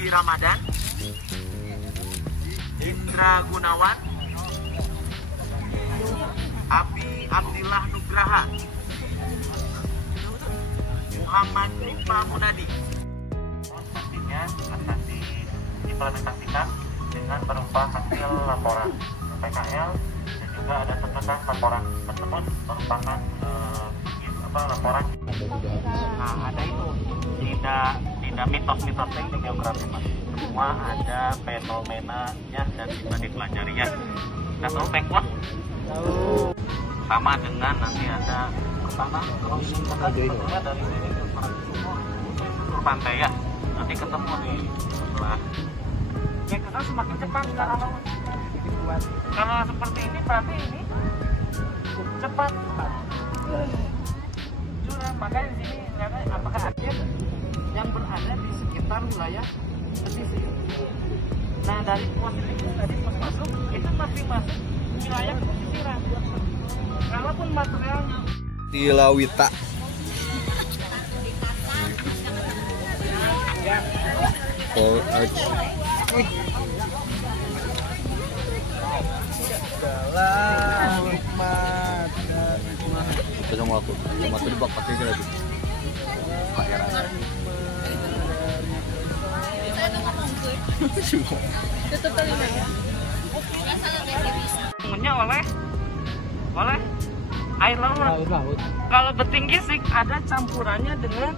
Adi Ramadan, Indra Gunawan, Abi Abdillah Nugraha, Muhammad Pramunadi. Pastinya akan diimplementasikan dengan berupa hasil laporan PKL dan juga ada catatan laporan tersebut merupakan laporan. Nah, ada itu tidak mitos-mitosnya di geografi mas. Semua ada fenomenanya dan bisa dipelajarinya. Kita tahu backward? Tahu. Sama dengan nanti ada ke sana terus sebetulnya dari sini ke seluruh pantai ya. Nanti ketemu di sebelah. Ya kita semakin cepat kalau seperti ini berarti ini cepat. Jurang, makanya di sini apakah ada yang berada di sekitar wilayah pesisir. Nah dari posisi tadi pas masuk itu masih masuk wilayah pesisiran. Kalaupun materialnya di Lawita. For Arch. Ito sama ako. Matulibak pati ka lagi. Tutup telinga ya. oleh air laut. Kalau bertinggi sih ada campurannya dengan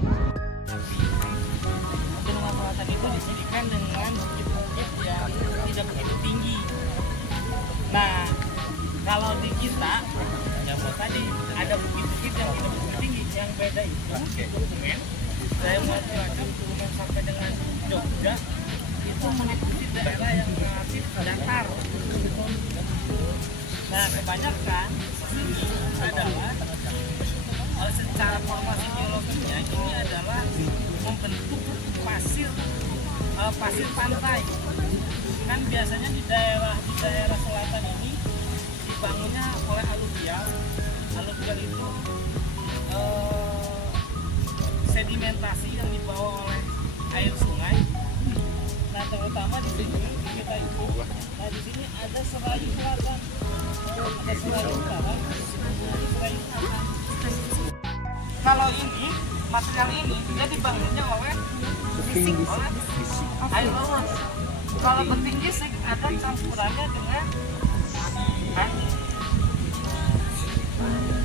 Gunung Selatan itu dijadikan dengan bukit-bukit yang tidak begitu tinggi. Nah, kalau di kita ya tadi ada bukit-bukit yang tidak begitu tinggi. Yang beda itu dokumen saya mau belajar dokumen sampai dengan Jogja itu meliputi daerah yang relatif datar. Nah, kebanyakan ini adalah secara formasi geologinya ini adalah membentuk pasir pantai. Kan biasanya di daerah selatan ini dibangunnya oleh aluvial. Aluvial itu sedimentasi yang dibawa oleh air sungai. Nah, terutama di sini kita itu, nah di sini ada Serayu Selatan, ada Serayu Utara, ada Serayu Selatan. Kalau ini material ini dia dibangunnya oleh air laut. Kalau bertinggi sih ada campurannya dengan air.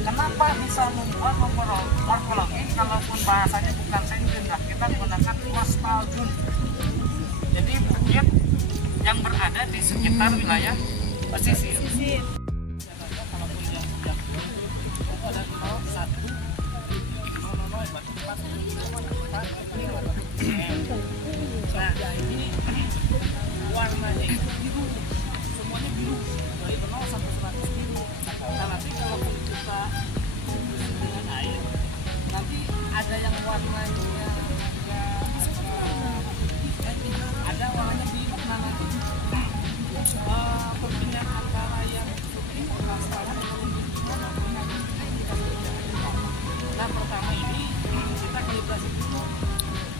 Kenapa bisa membuat morfologi kalaupun bahasanya bukan sendiri, kita menggunakan coastal dune. Jadi bukit yang berada di sekitar wilayah pesisir. Kalaupun yang sudah ada 01, nah ini warnanya itu biru, semuanya biru dari 0 sampai 100 biru. Nah nanti kalau kita dengan air, nanti ada yang warnanya ada warnanya biru. Nah nanti perbedaan antara yang putih transparan dengan nah pertama ini kita kalibrasi dulu.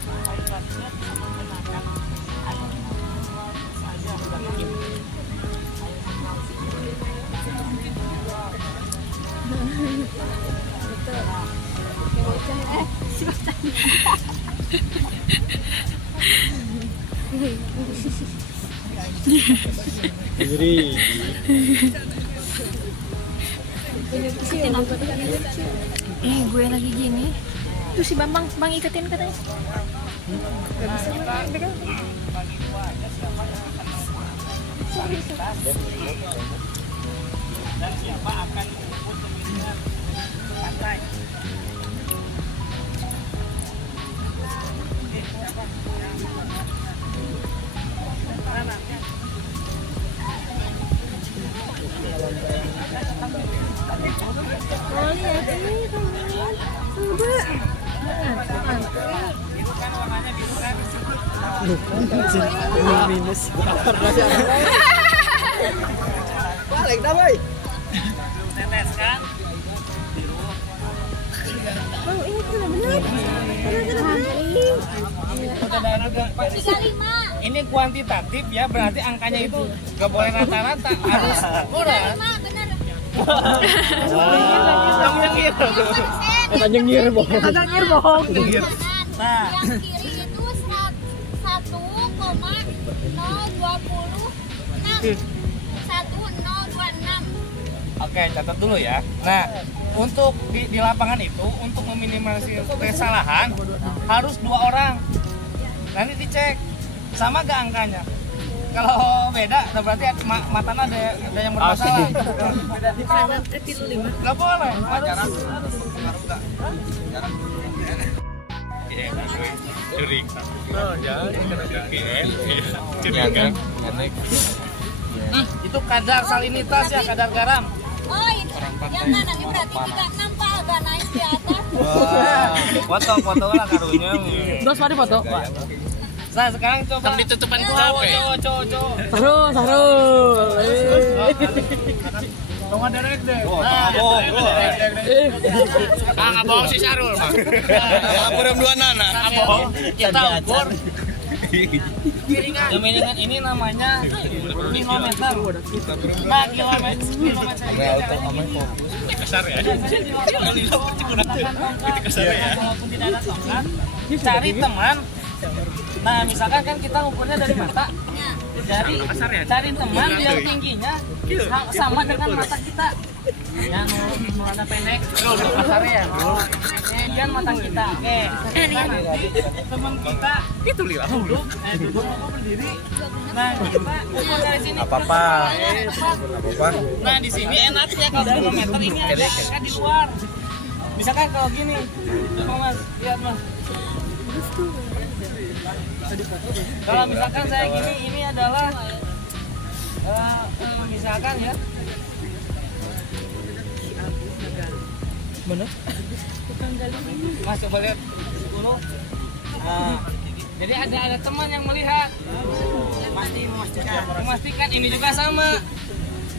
Kalibrasinya bisa menggunakan air saja sudah mungkin. Gue lagi gini. Tuh si Bambang ikatin katanya. Gak bisa pegang. Dan siapa akan menjemput pemilihan pantai. Oh lihat ini teman-teman. Coba. Itu kan warnanya biru kan? Minus. Balik dah boy. Tetes kan? Oh ini benar. Benar. 35. ini kuantitatif ya, berarti angkanya itu nggak boleh rata-rata, harus akurat. Nyengir bohong. Nah, Yang kiri itu 1,026. oke, catat dulu ya. Nah, untuk di lapangan itu untuk meminimalisir kesalahan harus 2 orang. Nanti dicek sama gak angkanya. Kalau beda, berarti matanya ada yang bermasalah. Gak boleh, harus. Itu kadar salinitas ya, kadar garam. Oh, itu yang kanan ini berarti 36 Pak, agak naik di atas. Foto lah karunya. Dos mari foto. Nah, sekarang coba ditutupan cowok. Saru. Tong ada rek deh. Nggak bohong si Sarul mah. Laporan 2 nana. Kita ukur kiringan. Kiringan ini namanya kilometer. Nah, kilometer. Besar ya. Walaupun tidak ada tongkat, cari teman. Nah, misalkan kan kita ukurnya dari mata. Cari teman yang tingginya sama dengan mata kita. Ya, ada pendek. Kasar ya. Kemudian mata kita. Oke. Nah, nanti teman kita itu duduk berdiri. Nah, kita ukur dari sini. Apa-apa. Nah, di sini enaknya kalau kilometer ini ada angka di luar. Misalkan kalau gini, Mas, lihat Mas. Kalau misalkan saya gini, ini adalah misalkan ya. Mana? Mas coba lihat dulu. Nah, jadi ada teman yang melihat, pasti memastikan ini juga sama.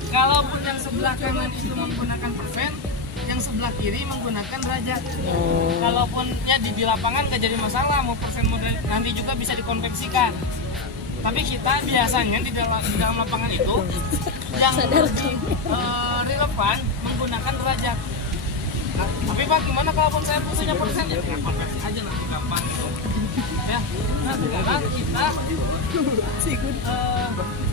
Kalaupun yang sebelah kanan itu menggunakan persen, yang sebelah kiri menggunakan derajat. Kalaupun ya di lapangan nggak jadi masalah, mau persen model nanti juga bisa dikonversikan. Tapi kita biasanya di dalam lapangan itu yang lebih relevan menggunakan derajat. Tapi Pak, gimana kalaupun saya punya persen ya? Konversi aja nanti gampang gitu. Ya, nah sekarang kita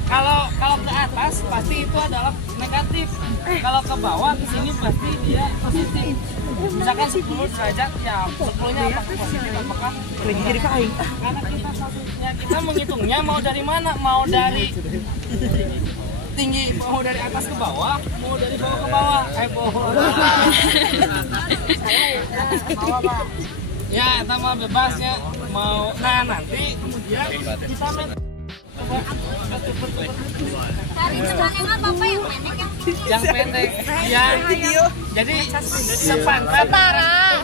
kalau ke atas pasti itu adalah negatif. Kalau ke bawah ke sini pasti dia positif. Misalkan 10 derajat ya 10-nya apakah positif apakah jadi kain. Karena kita menghitungnya mau dari mana? Mau dari tinggi, mau dari atas ke bawah, mau dari bawah ke bawah. Bawah Pak. Ya, kita mau bebasnya mau. Nah, nanti kemudian kita coba Cari teman yang apa Pak, yang pendek yang tinggi. yang pendek yang jadi sepantat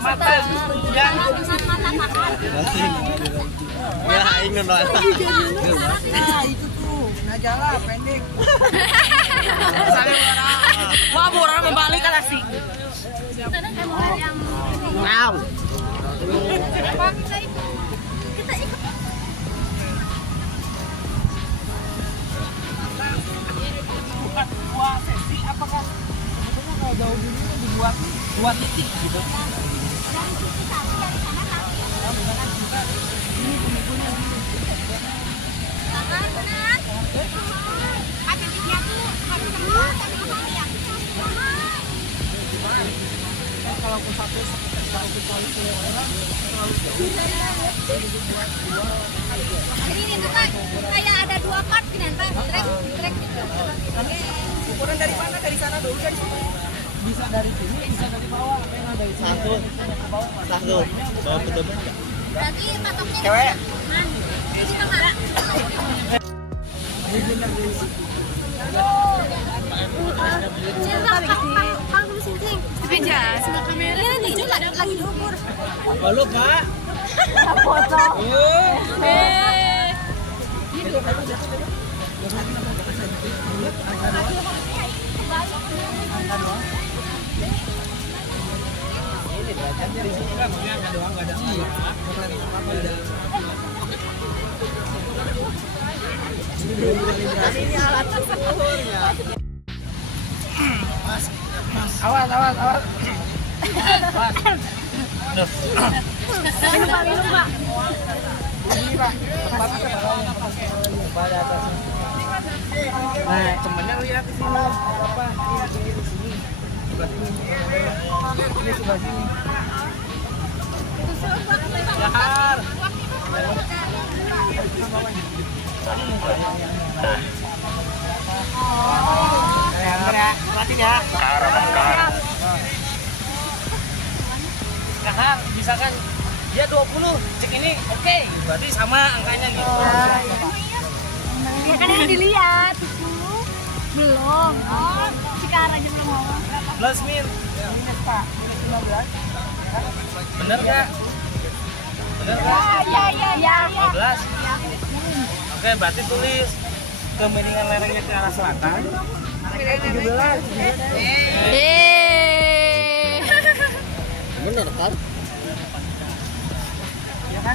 mata yang Dengan mata kakak. Ya, ingin lah. Nah, itu tuh. Najala pendek. Wah, orang membalik kan asik. Wow. Kita ikut. bukan 2 sesi apakah sebetulnya kalau jauh dulu kan dibuat 2 titik gitu. Kalaupun satu Ini tuh Pak, kayak ada 2 part gini Pak, trek gitu. Ukuran dari mana? Dari sana dulu, dari sini. bisa dari sini bisa dari bawah karena dari sini Satu. Bawa betul. Berarti patoknya cewek. Di tengah. Kang dulu sinting. Aja sama kamera. Ini nih juga lagi diukur. Halo, Pak. Foto. Doang enggak ada. Ini alat ukurnya. Awas. Minum, Pak. Ini Pak, tempatnya ke bawahnya. Pada atasnya. Nah, temennya lihat di sini. Apa? Ini di sini. Sebelah sini. Ini sebelah sini. Jahar. Berarti ya. Jahar, misalkan dia 20, cek ini oke, berarti sama angkanya gitu. Ya kan yang dilihat itu belum. Oh, sekarang aja belum mau. Plus min. Minus Pak, minus 15. Bener nggak? Ya. 12. Oke, berarti tulis kemiringan lerengnya ke arah selatan. 17. Bener kan? Ya kan?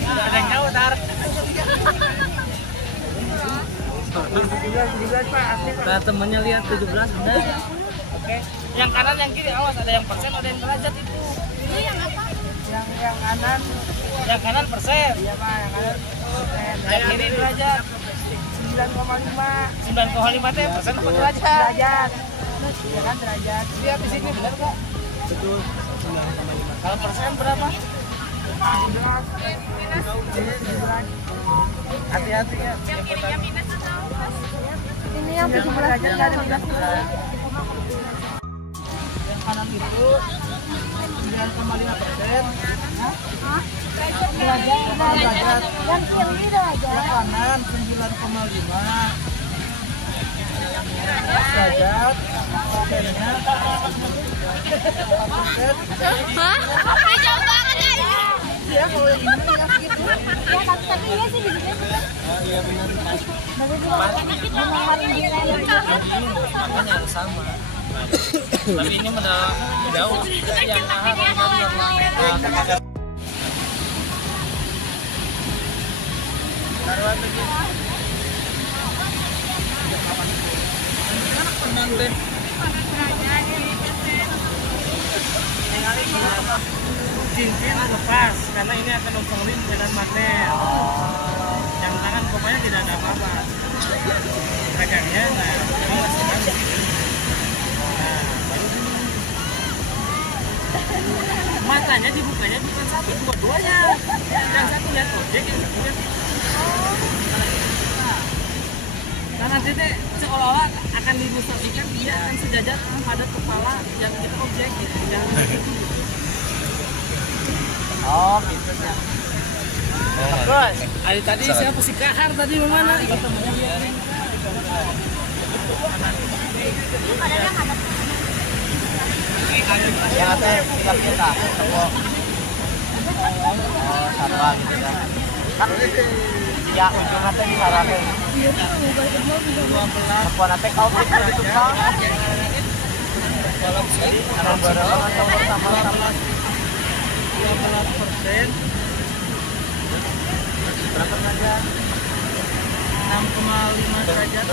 Ada yang jauh, Tar. 17 Pak, asli Pak. Nah, temennya lihat 17, benar. Oke. Yang kanan, yang kiri, awas ada yang persen, ada yang derajat itu. Itu yang apa? Yang kanan. Yang kanan persen, Iya Pak, yang kanan. yang kiri derajat. 9,5 9,5 teh persen apa derajat? derajat. Ya kan derajat. Lihat di sini benar nggak? Betul. 9,5. Kalau persen berapa? 11. Hati-hati ya. Yang kirinya minus atau plus? Ini yang 17 derajat nggak ada 15. Yang kanan itu 9,5%. Derajat. Yang kiri derajat. Yang kanan 9,5 derajat. Persennya 4%. Hah? Jauh banget ya. Iya, kalau yang ini yang segitu. Ya, tapi iya sih di sini. Iya benar. Makanya harus sama. Tapi ini jauh. Yang kanan. Cincin lepas karena ini akan overlap dengan magnet. Yang kanan pokoknya tidak ada apa-apa. Pegangnya, nah ini masukkan di sini. Nah, baru matanya dibukanya bukan satu, dua-duanya. Yang satu lihat objek, yang satu lihat. Nah nanti teh seolah-olah akan diilustrasikan dia akan sejajar pada kepala yang kita objek gitu. Jangan begitu. Oh, gitu ya. Terus, hari tadi siapa si Kahar tadi mana? Ya teh kita sama gitu ya. Ya ujungnya teh sarane. Apa nanti kau pikir itu Kang? Kalau berapa atau sama-sama 15%. Berapa derajat? 6,5 derajat.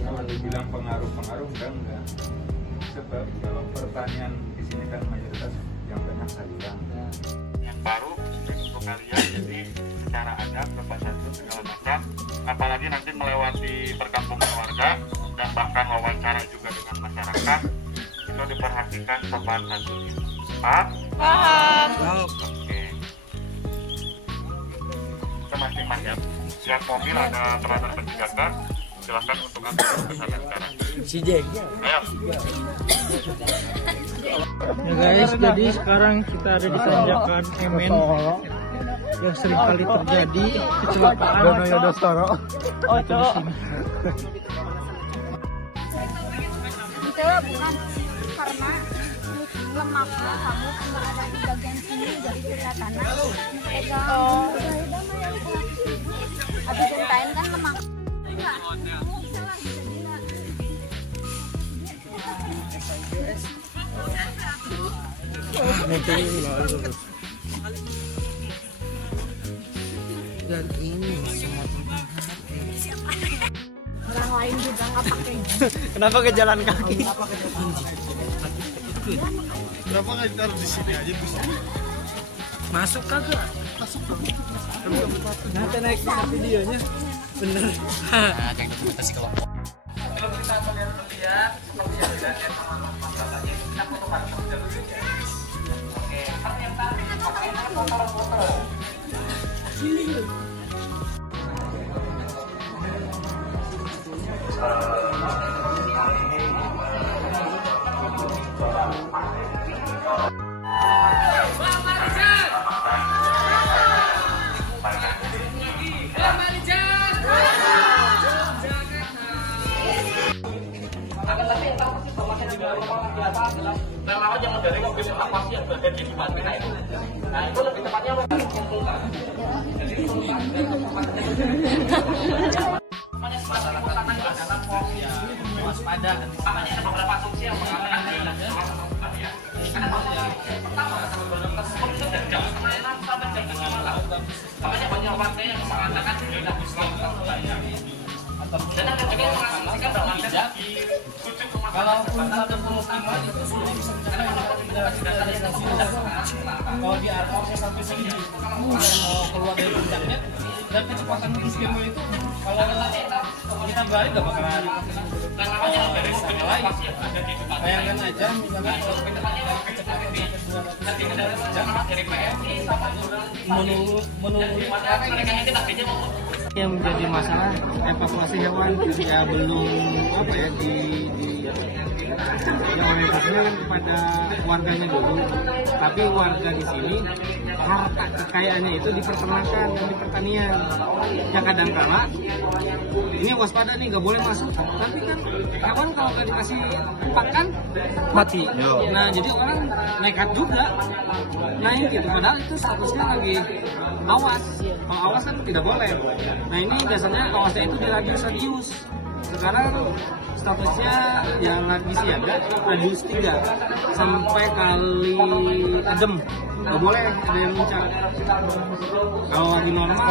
Kalau dibilang pengaruh enggak. Sebab kalau pertanian di sini kan mayoritas yang banyak sayuran. Yang baru untuk kalian, jadi secara adat sopan santun segala macam, apalagi nanti melewati perkampungan warga dan bahkan wawancara juga dengan masyarakat, itu diperhatikan sopan santunnya. Paham? Oke. Kita masih manjat. Siap mobil ada peralatan pencegahan. Silahkan untuk ambil pesanan sekarang. Si Jack. Ayo. Ya guys, jadi sekarang kita ada di tanjakan Emen yang sering kali terjadi kecelakaan. Oh, itu. Itu bukan karena lemaknya kamu cuma ada di bagian sini jadi kelihatan. Pegang udah mah yang habis ceritain kan lemak. Dan ini semua Orang lain juga nggak pakai. Kenapa ke jalan kaki? Kenapa nggak ditaruh di sini aja bisa? Masuk kagak? Nanti naik videonya. Bener. Nah, kayak dokumentasi kelompok. Kalau kita melihat lihat seperti yang dilihat teman-teman tadi, kita fotokan saja dulu ya. Oke, seperti yang tadi, pakainya foto-foto. Relawan yang dari mobil evakuasi yang berada di Madinah itu. Nah, itu lebih tepatnya waspada. makanya ada beberapa fungsi yang mengatakan ya. Karena pertama, kondisi dari jam 5 sampai jam 5. Makanya banyak warga yang mengatakan sudah dan ada juga yang mengasumsikan bahwa ada di ujung rumah Kalau satu pemukiman itu sudah bisa kalau di atasnya sampai sini kalau keluar dari puncaknya dan kecepatan kilometer itu kalau kita balik nggak bakalan namanya dari mobil evakuasi yang ada di depan. bayangkan aja misalnya kalau kecepatan Nanti dari PMI sama menurut mereka yang kita kerja mau yang menjadi masalah evakuasi hewan ya belum apa ya orientasinya kepada warganya dulu, tapi warga di sini harta kekayaannya itu di peternakan dan di pertanian yang kadang-kala ini waspada nih nggak boleh masuk, tapi kan hewan kalau nggak dikasih pakan mati. Nah jadi orang nekat juga naik gitu, padahal itu statusnya lagi awas. Kalau awas kan tidak boleh. Nah ini biasanya awasnya itu di radius. Sekarang statusnya yang lagi siaga radius 3 sampai kali adem. Nggak boleh ada yang muncak. Kalau lagi normal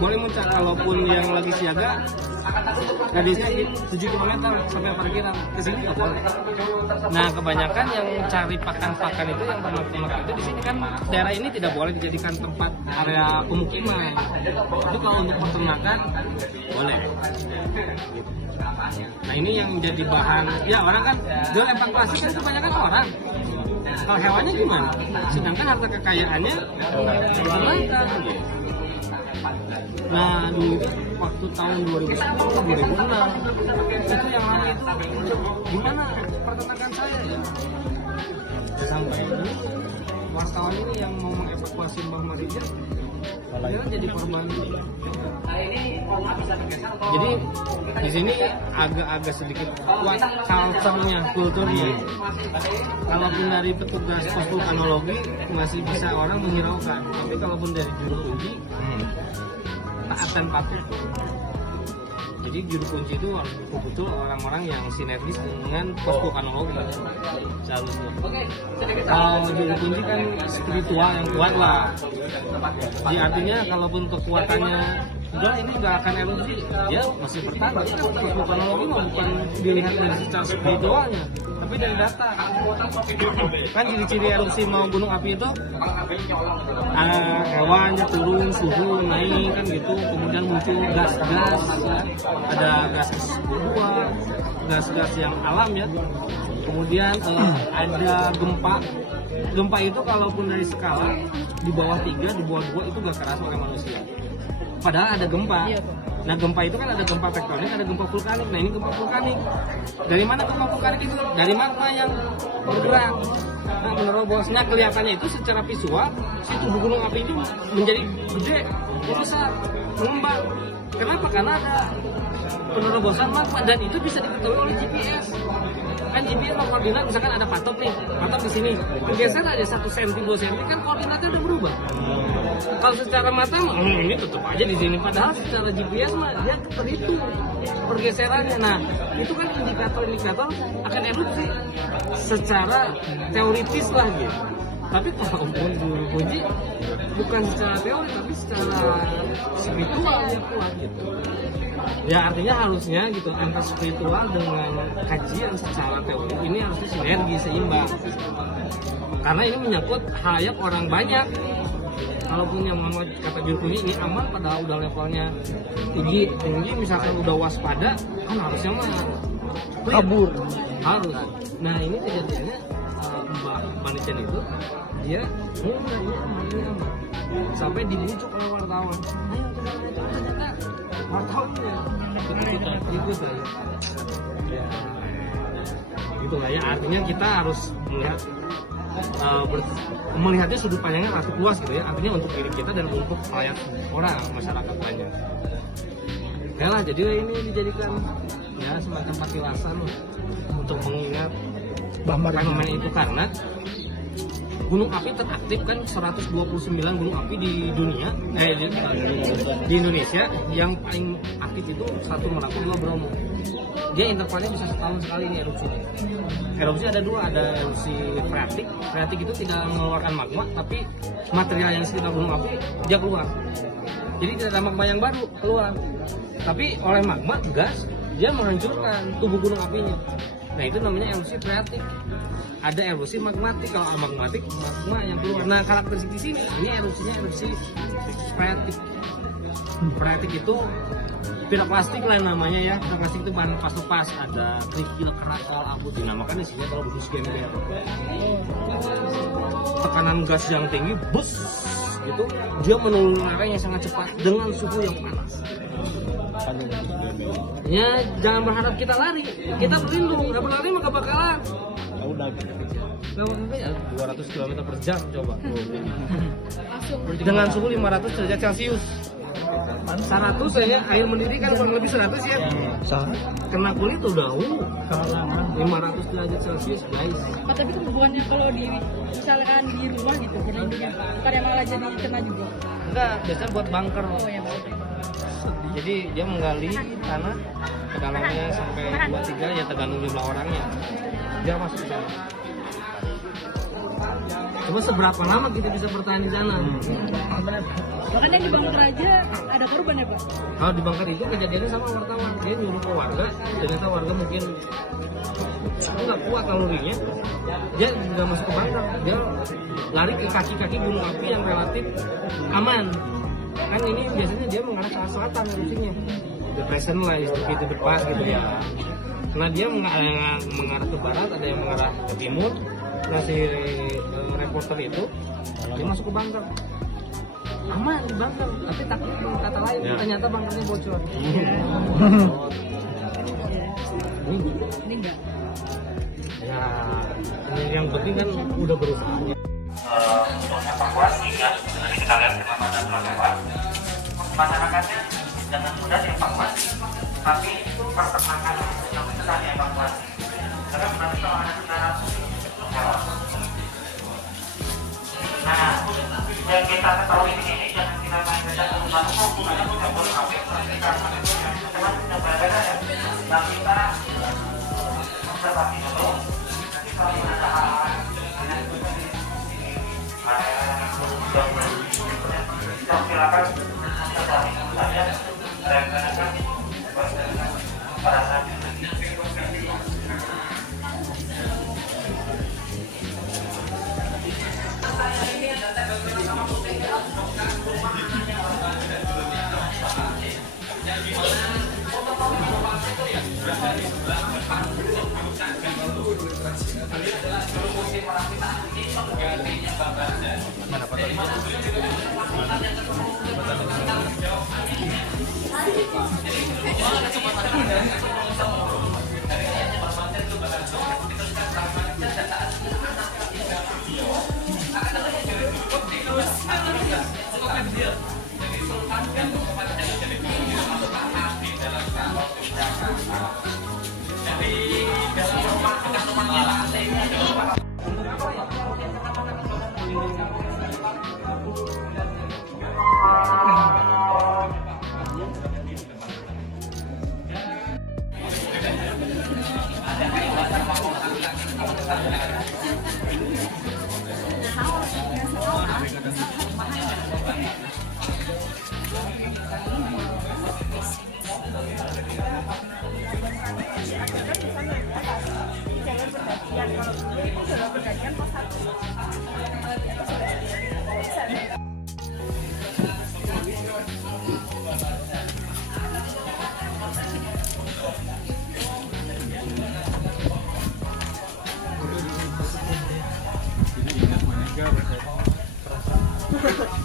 boleh muncak. Kalaupun yang lagi siaga radiusnya 7 km sampai parkiran ke sini nggak boleh. Nah kebanyakan yang cari pakan-pakan itu yang ternak itu di sini kan daerah ini tidak boleh dijadikan tempat area pemukiman. Itu kalau untuk peternakan boleh. Nah ini yang menjadi bahan ya orang kan jual evakuasi kan kebanyakan orang. Kalau hewannya gimana? Sedangkan harta kekayaannya peternakan. Nah dulu itu waktu tahun 2010 2006 itu yang lama itu gimana peternakan saya ya sampai ini wartawan ini yang mau mengevakuasi Mbah Madija dia jadi korban. Jadi di sini agak sedikit kuat kulturnya. Kalaupun dari petugas pos vulkanologi masih bisa orang menghiraukan, tapi kalaupun dari juru kunci taat dan patuh. Jadi juru kunci itu harus betul-betul orang-orang yang sinergis dengan pos vulkanologi seharusnya. Kalau juru kunci kan spiritual yang kuat lah. Jadi artinya kalaupun kekuatannya udah ini nggak akan erupsi, dia masih bertahan. Pos vulkanologi bukan dilihat dari secara spiritualnya, tapi dari data. Kan ciri-ciri erupsi mau gunung api itu hewannya turun, suhu naik kan gitu, kemudian muncul gas-gas, ada gas buah, gas-gas yang alam ya. Kemudian ada gempa itu kalaupun dari skala di bawah 3, di bawah 2 itu gak keras oleh manusia. Padahal ada gempa. Nah gempa itu kan ada gempa tektonik, ada gempa vulkanik. Nah ini gempa vulkanik. Dari mana gempa vulkanik itu? Dari magma yang bergerak. Nah menerobosnya kelihatannya itu secara visual si tubuh gunung api ini menjadi gede, besar, mengembang. Kenapa? Karena ada penerobosan magma dan itu bisa diketahui oleh GPS. Kan GPS koordinat misalkan ada patok nih, patok di sini, bergeser aja 1 cm 2 cm kan koordinatnya udah berubah. Kalau secara mata ini tetap aja di sini, padahal secara GPS mah dia terhitung pergeserannya. Nah itu kan indikator-indikator akan erupsi secara teoritis lah gitu. Tapi kalau uji bukan secara teori tapi secara spiritual gitu. Ya artinya harusnya gitu antara spiritual dengan kajian secara teori ini harusnya sinergi seimbang. Karena ini menyangkut hayat orang banyak. Kalaupun yang kata Jurkuni ini aman padahal udah levelnya tinggi misalkan udah waspada kan harusnya mah kabur harus. Nah ini kejadiannya Mbak Panican itu dia aman sampai dibujuk oleh wartawan. Ternyata wartawannya ikut lah ya. Gitu lah ya, artinya kita harus melihatnya sudut pandangnya relatif luas gitu ya, artinya untuk diri kita dan untuk rakyat orang masyarakat banyak. Ya lah, jadi ini dijadikan ya semacam patilasan untuk mengingat fenomena itu karena gunung api teraktif kan 129 gunung api di dunia, di Indonesia yang paling aktif itu 1 Merapi 2 Bromo. Dia intervalnya bisa setahun sekali ini erupsi. Erupsi ada 2, ada erupsi freatik. Freatik itu tidak mengeluarkan magma, tapi material yang sekitar gunung api dia keluar. Jadi tidak ada magma yang baru keluar. Tapi oleh magma gas dia menghancurkan tubuh gunung apinya. Nah itu namanya erupsi freatik. Ada erupsi magmatik. Kalau magmatik magma yang keluar. Nah karakteristik di sini ini erupsinya erupsi freatik. Freatik itu piraplastik lah namanya ya. Piraplastik itu bahan lepas-lepas, ada kerikil, karakol, abu, dinamakan isinya kalau berdus gembel. Tekanan gas yang tinggi, bus gitu, dia menular lereng yang sangat cepat dengan suhu yang panas. Ya jangan berharap kita lari, kita berlindung, nggak berlari maka bakalan. Udah ya 200 km per jam coba. Dengan suhu 500 derajat Celcius. 100 ya, air mendidih kan kurang lebih 100 ya. Kena kulit udah 500 derajat Celcius guys. Tapi itu bukannya kalau misalkan di rumah gitu perlindungan, ntar yang malah jadi kena juga. Enggak, biasanya buat bunker. Oh ya bunker. Jadi dia menggali tanah kedalamannya sampai 2-3 ya tergantung jumlah orangnya. Dia masuk ke sana. Coba seberapa lama kita bisa bertahan di sana? Bahkan yang di bunker aja ada korban ya Pak? Kalau di bunker itu kejadiannya sama wartawan. Dia nyuruh ke warga, ternyata warga mungkin nggak kuat nalurinya. Dia nggak masuk ke bunker, dia lari ke kaki-kaki gunung api yang relatif aman. Kan ini biasanya dia mengarah ke selatan erupsinya. Depression lah, itu berpas gitu ya. Nah dia mengarah ke barat, ada yang mengarah ke timur. Nah si reporter itu dia masuk ke bunker. Aman di bunker, tapi takut dengan kata lain ya. Ternyata bunkernya bocor. Ini enggak. Ya, ini yang penting kan udah berusaha. Untuk evakuasi ya, jadi kita lihat keselamatan masyarakat. Masyarakatnya dengan mudah dievakuasi, tapi pertengahan yang susah dievakuasi. Karena nanti kalau ada kendaraan nah, yang kita ketahui di sini jangan kita main-main dengan hukum karena kita boleh ambil karena itu memang sudah berbeda ya. Yang kita observasi dulu, nanti kalau ada hal-hal yang silakan observasi dulu saja dan kadang-kadang pada saat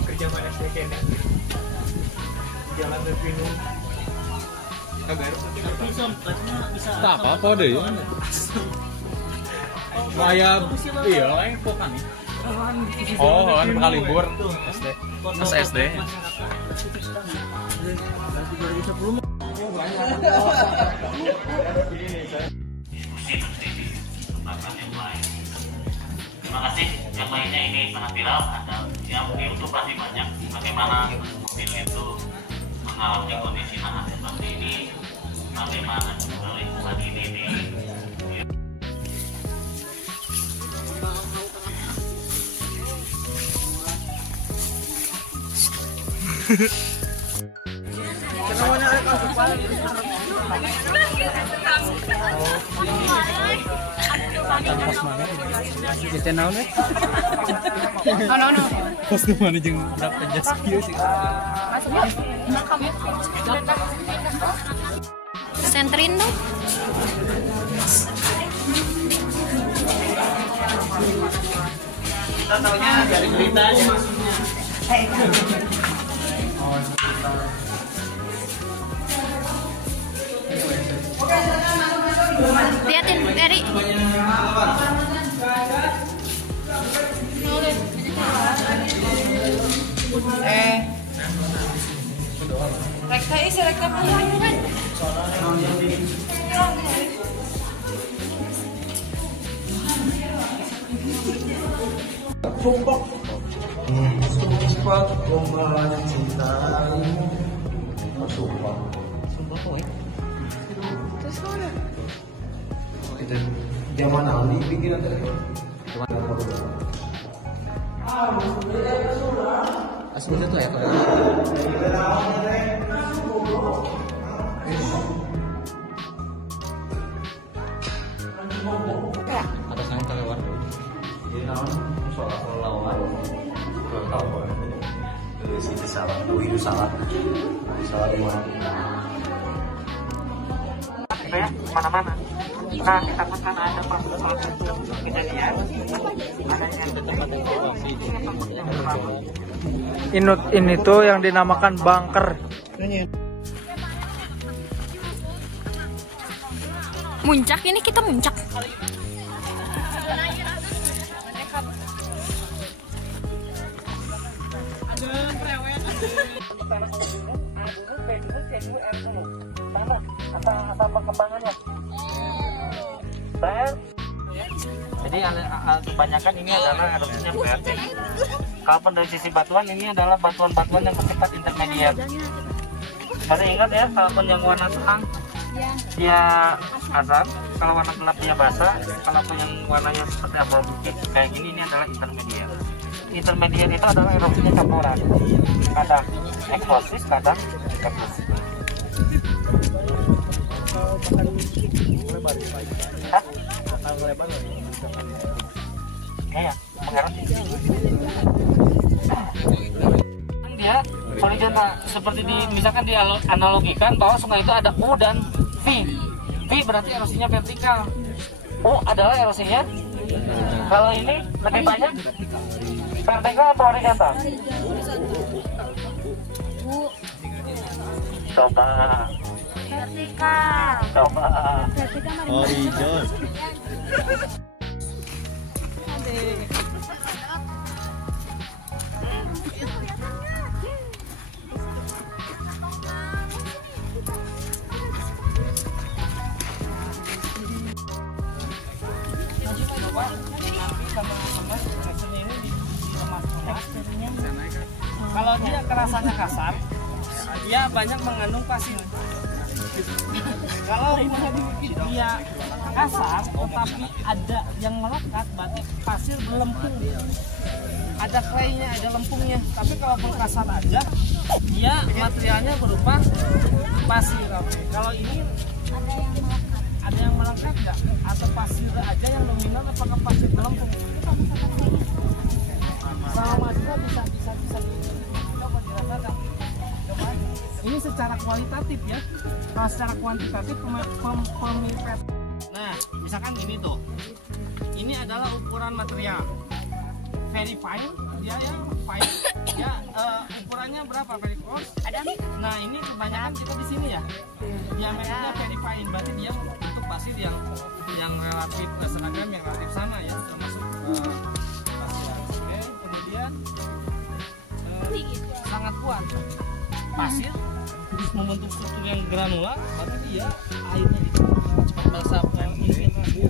Kerja mana sih kayaknya? Jalan ke Pinung. Kagak Tak apa-apa deh ya. Kayak iya lain pokan nih. Oh, kan bakal libur SD. Mas SD. Terima kasih. Yang lainnya ini sangat viral, ada yang di YouTube pasti banyak bagaimana mobil itu mengalami kondisi naas seperti ini, bagaimana juga lingkungan ini nih. Pas kemana jeung berapa jas kieu sih? Senterin dong. Kita taunya dari berita aja maksudnya. Liatin dari. Rekta isi rekta kan. Sumpah kau mencintaimu. Sumpah. Sumpah kau terus mana? Kita zaman now di pikiran dari. Aslinya tuh ya atas yang kelewat. Ini naon soal lawan. Itu salah, itu salah. Salah di mana? Itu ya, kemana-mana. Nah, ditakutkan ada problem kejadian. Ada yang Ini tuh yang dinamakan bunker. Muncak ini kita muncak. apa perkembangannya? Jadi kebanyakan ini adalah erupsinya PRT. Kalaupun dari sisi batuan ini adalah batuan-batuan yang bersifat intermediate. Jadi ingat ya, kalaupun yang warna terang dia asam, kalau warna gelap dia basah, kalaupun yang warnanya seperti abu-abu kayak gini ini adalah intermediate. Intermediate itu adalah erupsinya campuran, kadang eksplosif, kadang eksplosif. Ya, mengerti. Dia horizontal seperti misalkan dianalogikan bahwa sungai itu ada U dan V. V berarti erosinya vertikal. U adalah erosinya. Kalau ini lebih banyak vertikal atau horizontal? Coba. Vertikal. Coba. Vertikal mah Horizon. Kalau dia kerasanya kasar, dia banyak mengandung pasir. Kalau dia kasar tetapi ada yang melekat, berarti pasir berlempung. Ada claynya, ada lempungnya. Tapi kalau kasar aja, dia materialnya berupa pasir. Kalau ini ada yang melekat nggak? Atau pasir aja yang dominan, apakah pasir berlempung? Sama mahasiswa bisa coba dirasakan. Coba. Ini secara kualitatif ya. Kalau secara kuantitatif pemipet. Nah, misalkan gini tuh. Ini adalah ukuran material. Very fine, dia ya fine. Ya ukurannya berapa? Very coarse. Ada nih. Nah, ini kebanyakan kita di sini ya. Diameternya very fine, berarti dia untuk pasir yang relatif seragam, yang relatif sama ya, termasuk sangat kuat. Pasir membentuk struktur yang granular, berarti dia airnya itu cepat meresap dan infiltrasi.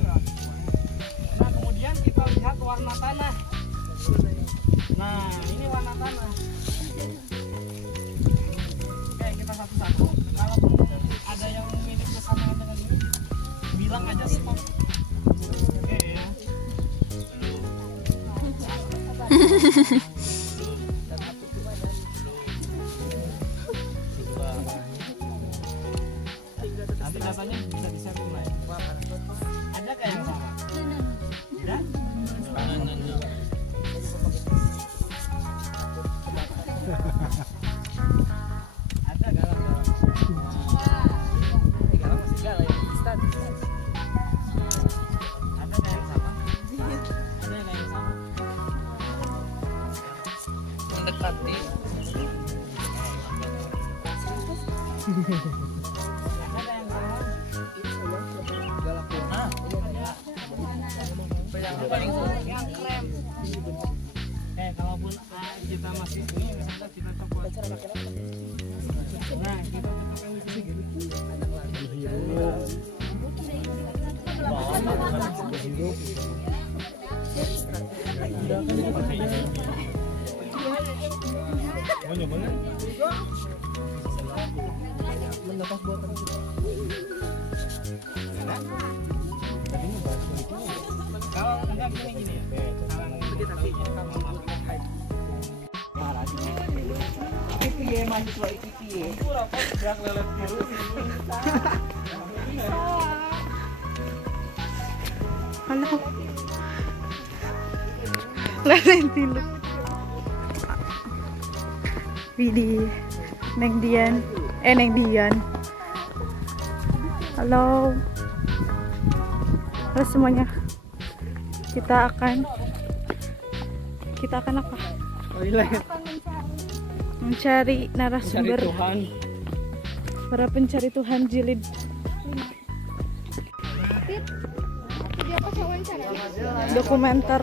Nah, kemudian kita lihat warna tanah. Nah, ini warna tanah. Oke, kita satu-satu. Kalau ada yang mirip kesamaan dengan ini, bilang aja stop. Oke ya. Nanti datanya bisa di-share lain. Ada nggak yang sama? Tidak? Ada galang-galang. Galang masih galang ya? Ada nggak yang sama? Ada nggak yang sama? Mendekati. Yang krem. Kalaupun kita masih ini, misalnya kita coba. Nah, kita coba yang di sini. Mau nyoba nggak? Mendapat buatan kita. Kalau enggak gini ya. Itu ya mahasiswa itu ya. Gerak lelet biru. Halo. Lelet tilu. Widih. Neng Dian. Neng Dian. Halo. Halo semuanya. Kita akan apa? Mencari narasumber. Mencari Tuhan. Para pencari Tuhan jilid. Dokumenter.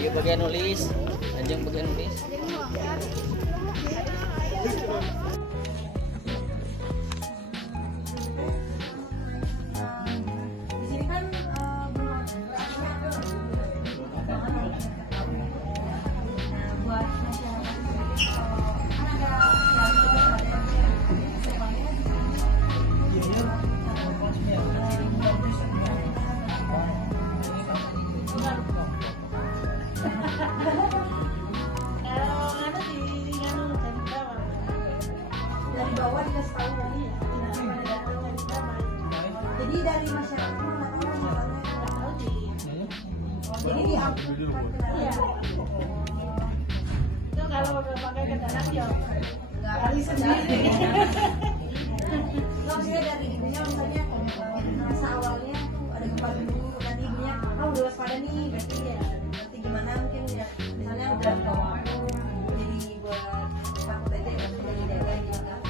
Dia bagian nulis, Anjing bagian nulis. Jadi dari masyarakat jadi di iya. Itu kalau udah pakai kendaraan ya nggak kali sendiri. Maksudnya dari ibunya misalnya masa awalnya tuh ada gempa dulu, nanti ibunya udah waspada nih, berarti gimana mungkin ya misalnya udah bawa aku jadi buat takut aja ya sudah dijaga gitu kan.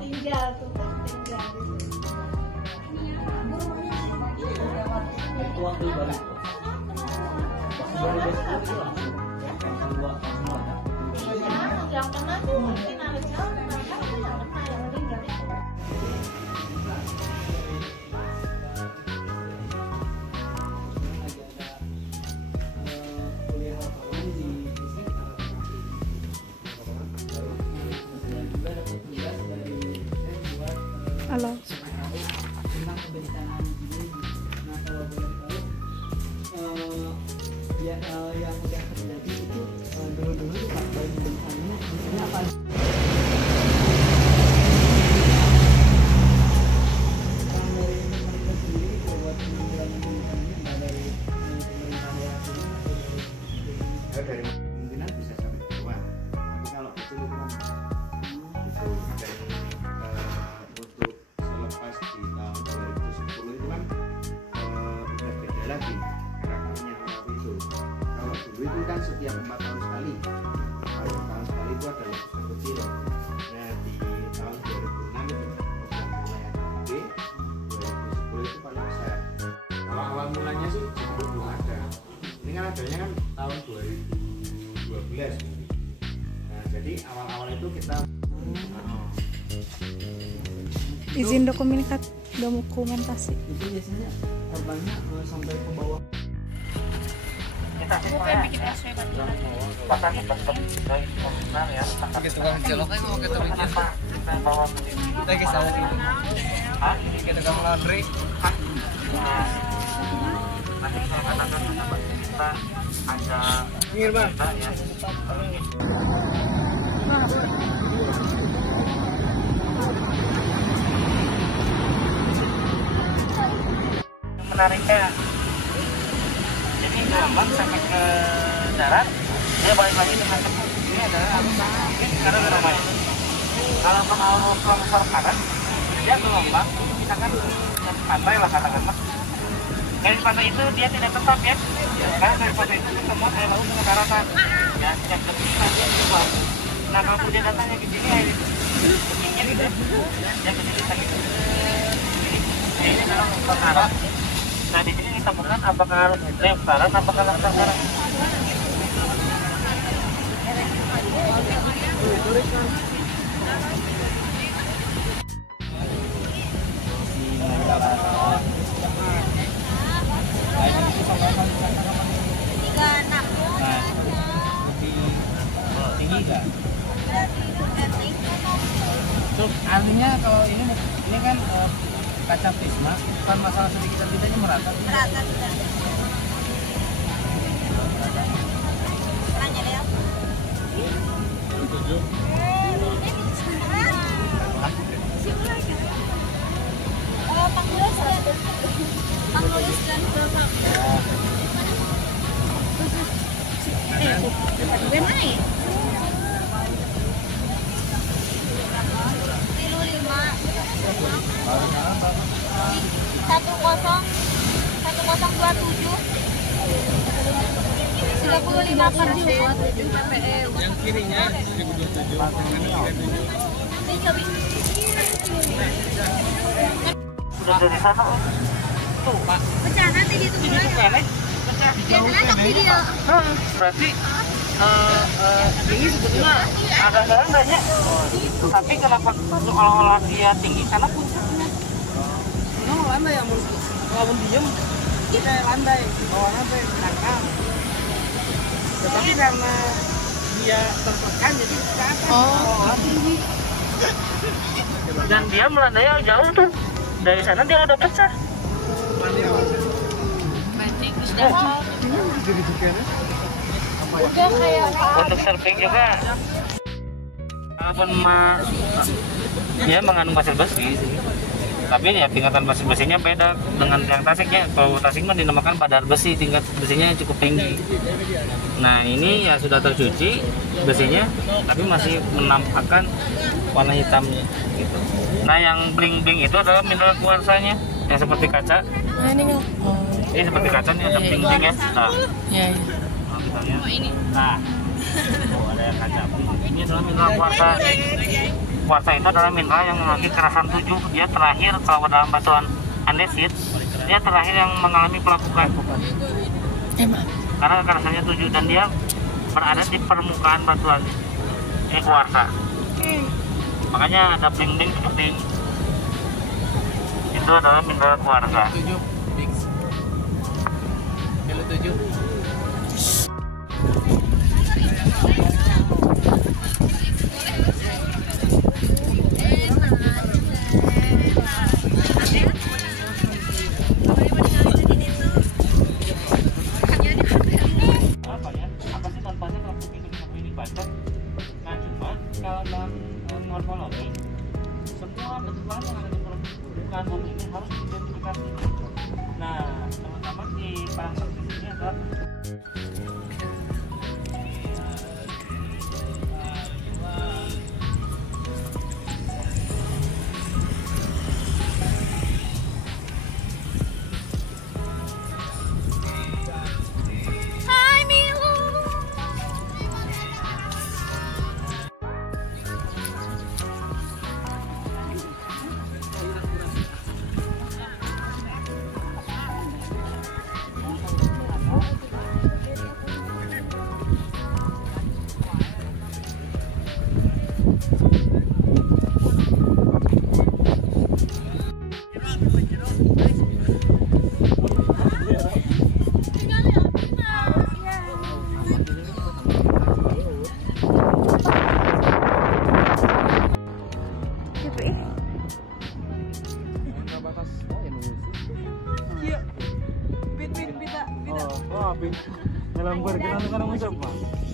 tinggal tuh tinggal. Waktu balik. Baru besok itu langsung. Yang kena tuh mungkin harusnya mereka tuh yang kena yang meninggal. Halo. Tentang kebencanaan ini. Nah, kalau boleh tahu yang udah terjadi itu dulu-dulu tuh Pak, bencananya misalnya apa? Dari mereka sendiri buat menanggulangi bencananya nggak dari pemerintah daerah sendiri atau dari kemungkinan bisa sampai ke bawah, tapi kalau kecil itu kan itu. Dan untuk selepas di tahun 2010 itu kan udah beda lagi karakternya waktu itu. Kalau dulu itu kan setiap 4 tahun sekali, kalau 4 tahun sekali itu ada letusan kecil. Nah di tahun 2006 itu udah mulai ada gede, 2010 itu paling besar. Kalau awal mulanya sih sebelum belum ada. Ini kan adanya kan tahun 2012. Nah jadi awal-awal itu kita Izin dokumentasi. itu biasanya korbannya sampai ke bawah. Kita sih pasang tetap baik komunal ya. Gitu kan celok kan mau kita bikin. Kita bawa Kita ke sawah itu. Kita ke laundry. nanti saya katakan kita ada Pinggir bang. ya. Menariknya, jadi gelombang sampai ke darat, dia balik lagi dengan cepat. Ini adalah arus karena gelombang. Kalau pengaruh longsor kanan, dia gelombang, kita kan pantai lah katakan. Dari pantai itu dia tidak tetap ya, karena dari pantai itu semua air laut ke daratan. Ya, setiap detik nanti keluar. Nah kalau hujan datangnya ke sini air tingginya gitu, dia ke sini sakit. Jadi ini adalah pengaruh. Nah di sini ditemukan apakah harus lempar apakah langsung sekarang. Tinggi kan? Terus artinya kalau ini kan kaca prisma kan masalah sedikit dan tidaknya merata. Merata sudah. Tanya deh. Panggulis dan gue naik 1027 ppm. Yang kirinya 1027. Sudah dari sana tuh Pak. Pecah nanti di itu mulai. Pecah. Jangan anak video. Berarti ini sebetulnya ada jalan banyak, tapi kenapa seolah-olah dia tinggi karena puncaknya. Memang landai yang kalau diem kita landai bawahnya sampai dangkal. Tetapi karena dia tertekan jadi ke atas. Oh, tinggi. Dan dia melandai jauh tuh. Dari sana dia udah pecah. Udah kayak Untuk surfing juga walaupun ya mengandung pasir besi, tapi ya tingkatan pasir besinya beda dengan yang Tasiknya. Kalau Tasik mah dinamakan padar besi, tingkat besinya cukup tinggi. Nah ini ya sudah tercuci besinya, tapi masih menampakkan warna hitamnya gitu. Nah yang bling-bling itu adalah mineral kuarsanya yang seperti kaca. Nah ini nggak? Ini seperti kaca nih, ada bling-bling ya. Nah, Ya. nah misalnya, nah, oh ada yang kaca. Ini adalah mineral kuarsa. kuarsa itu adalah mineral yang memiliki kerasan 7. Dia terakhir kalau dalam batuan andesit, dia terakhir yang mengalami pelapukan. Karena kerasannya 7 dan dia berada di permukaan batuan kuarsa. Makanya ada bling-bling seperti ini. Itu adalah mineral kuarsa. 7 apa sih manfaatnya kalau bukit ini bacok? Nah, cuma kalau dalam morfologi semua bentukan yang ada di permukaan bumi ini harus diidentifikasi. Nah, teman-teman di perangkat ini adalah Ngelambar kita sekarang macam apa?